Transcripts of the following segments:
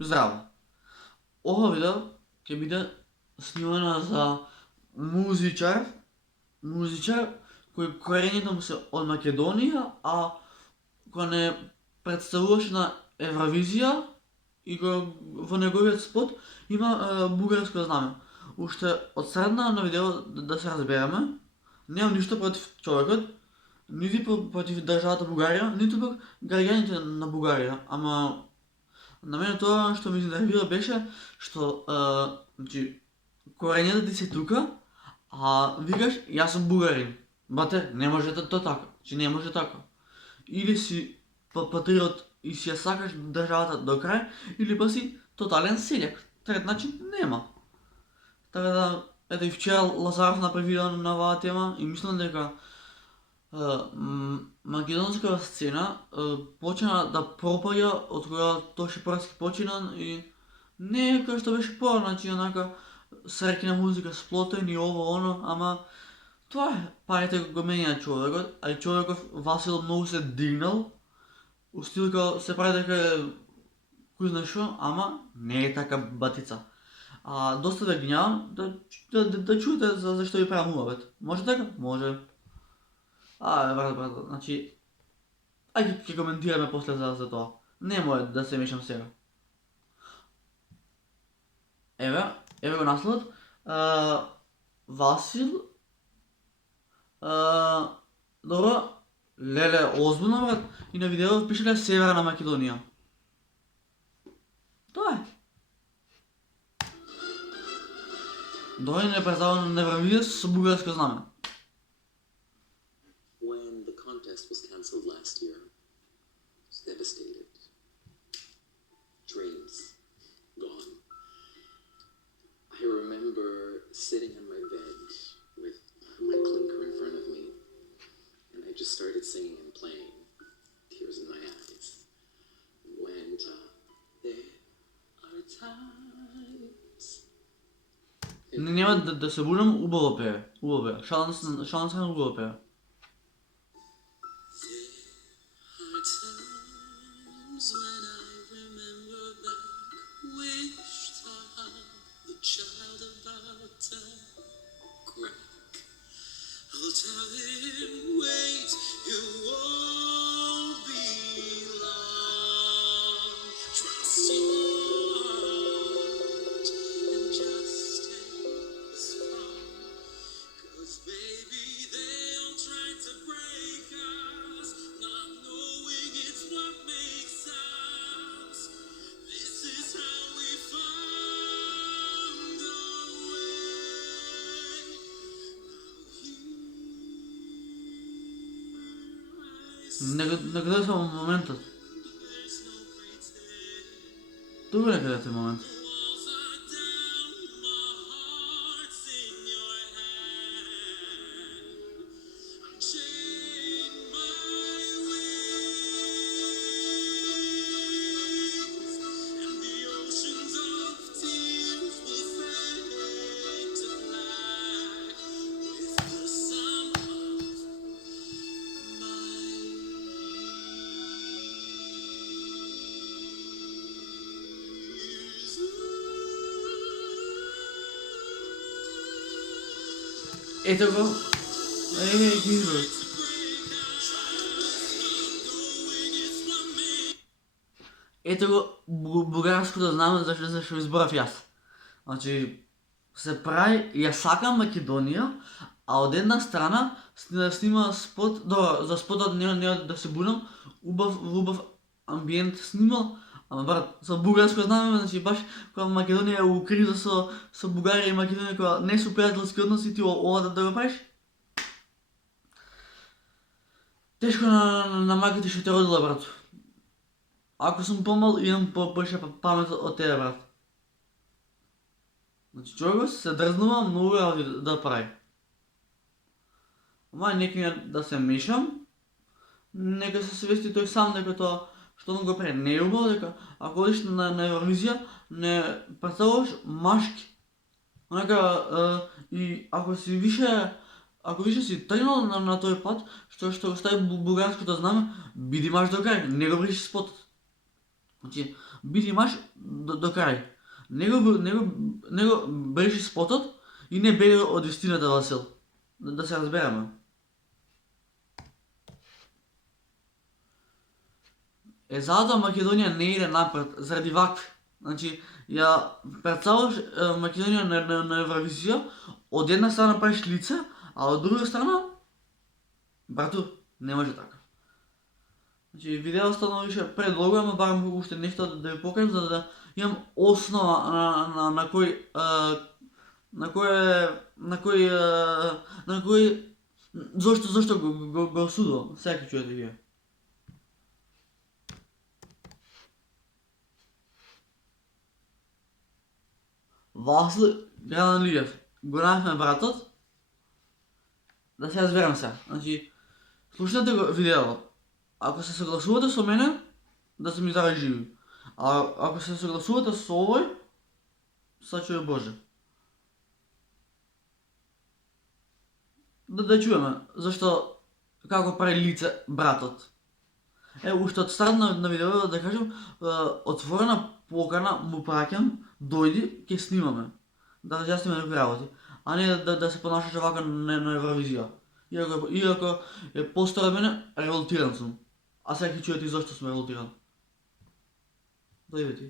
Zdravo! Ова видео ќе биде снимана за музичар, кој корењето му се од Македонија, а кој не представуваше на Евровизија и кој во неговиот спот има бугарско знаме. Уште од средна на видео да се разбереме, немам ништо против човекот, нити против државата Бугарија, ниту пак граѓаните на Бугарија, ама на мене тоа што ме изнервира беше што значи корењата ти се тука, а викаш јас сум бугарин. Бате, не може тоа така. Значи не може така. Или си патриот и си ја сакаш државата до крај, или па си тотален селјак. Трет начин нема. Така да, ето и вчера Лазаров направи видео на оваа тема и мислам дека македонската сцена почна да пропаѓа од кога Тоше Порски почина и не е како што беше по, значи онака среќна музика, сплотен и ово оно, ама тоа е, парите го менја човекот, а и човеков Васил многу се дигнал, у стил као се прави дека е кој знае шо, ама не е така батица. Доста ве гњавам да чуете за што ви правам муабет. Може така? Може. Брат, значи ајде ќе коментираме после за тоа. Не може да се мешам сега. Еве го насловот. Васил добро, леле, озбилно брат, и на видео пишеле Северна Македонија. Тоа е. Дојде не представувано на Евровизија со бугарско знаме. When the contest was cancelled last year, I was devastated. Dreams gone. I remember sitting on my bed with my clinker in front of me, and I just started singing and playing, tears in my eyes. Went up, there are times. Нема да се будам, убаво пее. Шалам се на убаво пее. There are times when I remember back, wished I had the child about to crack. I'll tell him, wait, it won't be long. Trust your heart and just stay strong. 'Cause baby, they'll try to break us, not knowing it's what makes us. This is how we found our way. Now Некаде сум во моментот. there's no pretend. Тука некаде тој момент. Walls are down, my heart's in your hand. Unchain my wings, and the oceans of tears will fade to black with the sum of my Ето го. Ги избрат. Ето го бугарското знаме зашто избрав јас. Значи, се прави, ја сакам Македонија, а од една страна снима спот, добро, за спотот не да се будам, убав амбиент снимал, ама брат, со бугарско знаме, значи баш кога Македонија е у криза со Бугарија и Македонија, кога не се пријателски односи, ти ова да го правиш? Тешко на маките што те родила, брат. Ако сум помал, имам повеќе памет од тебе, брат. Значи, човекот се дрзнува многу работи да прави. Ама нека да се мешам, нека се свести тој сам дека тоа што он го прави не е убаво, дека ако одиш на Евровизија, не представуваш машки. Онака, и ако више си тргнал на тој пат, што го стави бугарското знаме, биди маш до крај, не го бриши спотот. Значи, бит имаш до крај. Него бежи спотот и не бега од вистината, Васил. Да се разбереме. Затоа Македонија не иде напред, заради вакви. Значи, ја представуваш Македонија на Евровизија, од една страна правиш лице, а од друга страна, брату, не може така. Значи, видео становише предолго, ама барам уште нешто да ви покажам, за да имам основа на кој зошто го осудувам. Сега ќе чуете вие. Васли Граналиев, го најавме братот. Да се разберам сега. Значи, слушнете го видео. Ако се согласувате со мене, да се ми здрави живи. А ако се согласувате со овој, сачуе Боже. Да чуеме зашто како прави лице братот. Уште од старт на видео да кажем, отворена покана му праќам, дојди, ќе снимаме. Да разјасниме некои работи, а не да се понашаш вака на Евровизија. Иако е постар од мене, револтиран сум. А сега ќе чуете и зашто сум револтиран. Дојде ти.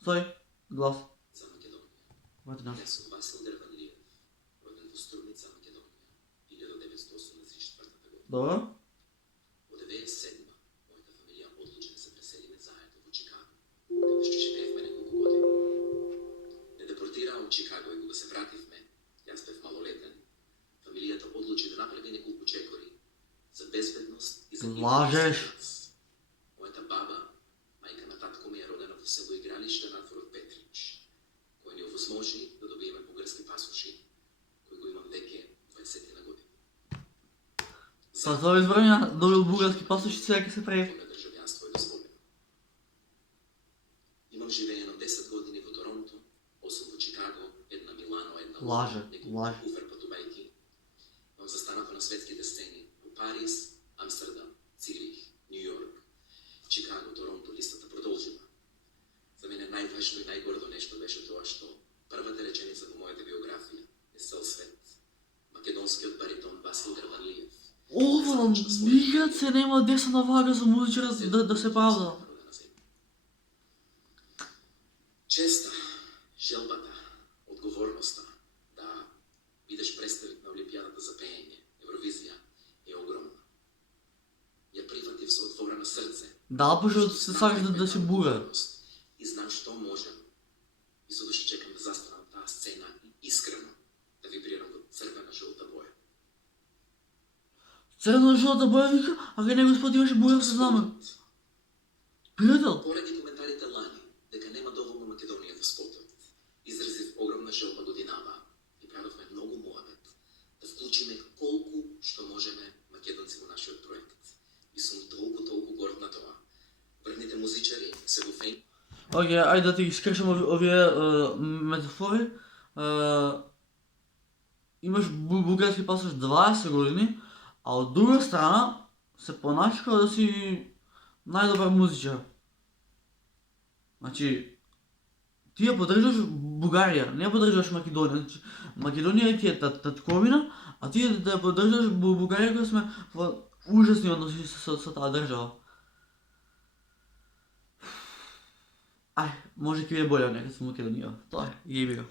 Стој, глас. За Македонија. Вати нас. Јас сум Васил Дерванлиев, роден во Струмица, Македонија, 1984 година. Добро. Во 97 мојата фамилија одлучи да се преселиме заедно во Чикаго, каде што живеевме неколку години. Не депортираа од Чикаго и кога се вративме, јас бев малолетен, фамилијата одлучи да направи неколку чекори за безбедност и за Лажеш. Мојата баба, мајка на татко ми, е родена во село Игралиште надвор од Петрич, кој ни овозможи да добиеме бугарски пасоши, кој го имам веќе 20 на години. Па тоа избрања добил бугарски пасош и сега ќе се прави. Моето државјанство е дозволено. Имам живеено 10 години во Торонто, 8 во Чикаго, една Милано, една Лаже. Уфер патувајќи. Имам застанато на светските сцени во Париз, Амстердам, Цирих, Њу Јорк, Чикаго, Торонто, листата продолжува. За мене најважно и најгордо нешто беше тоа што првата реченица во мојата биографија е цел свет. Македонскиот баритон Васил Дерванлиев. Ова, никад се нема десна вага за музичар да се правда. Честа, желбата, одговорноста да бидеш представник на Олимпијадата за пеење, Евровизија, е огромна. Ја прифатив со отворено срце. Да, пошто се сакаш да си буга. И знам што можам. И со душа чекам да застанам на таа сцена и искрено да вибрирам во црвена жолта боја. Црвена жолта боја вика, а кај него спот имаше бугарско знаме. Пријател. Поради коментарите лани дека нема доволно Македонија во спотот, изразив огромна желба годинава и правевме многу муабет да вклучиме колку што можеме македонци во нашиот проект. И сум толку горд на тоа. Врвните музичари се во фейн. Океј, ајде да ти ги скршам овие метафори. Имаш бугарски пасош 20 години, а од друга страна се понашаш како да си најдобар музичар. Значи, ти ја поддржуваш Бугарија, не ја поддржуваш Македонија. Значи, Македонија ти е татковина, а ти да ја поддржуваш Бугарија, која сме во ужасни односи со таа држава. Ај, може ќе биде боле некад со Македонија. Тоа е, јеби го.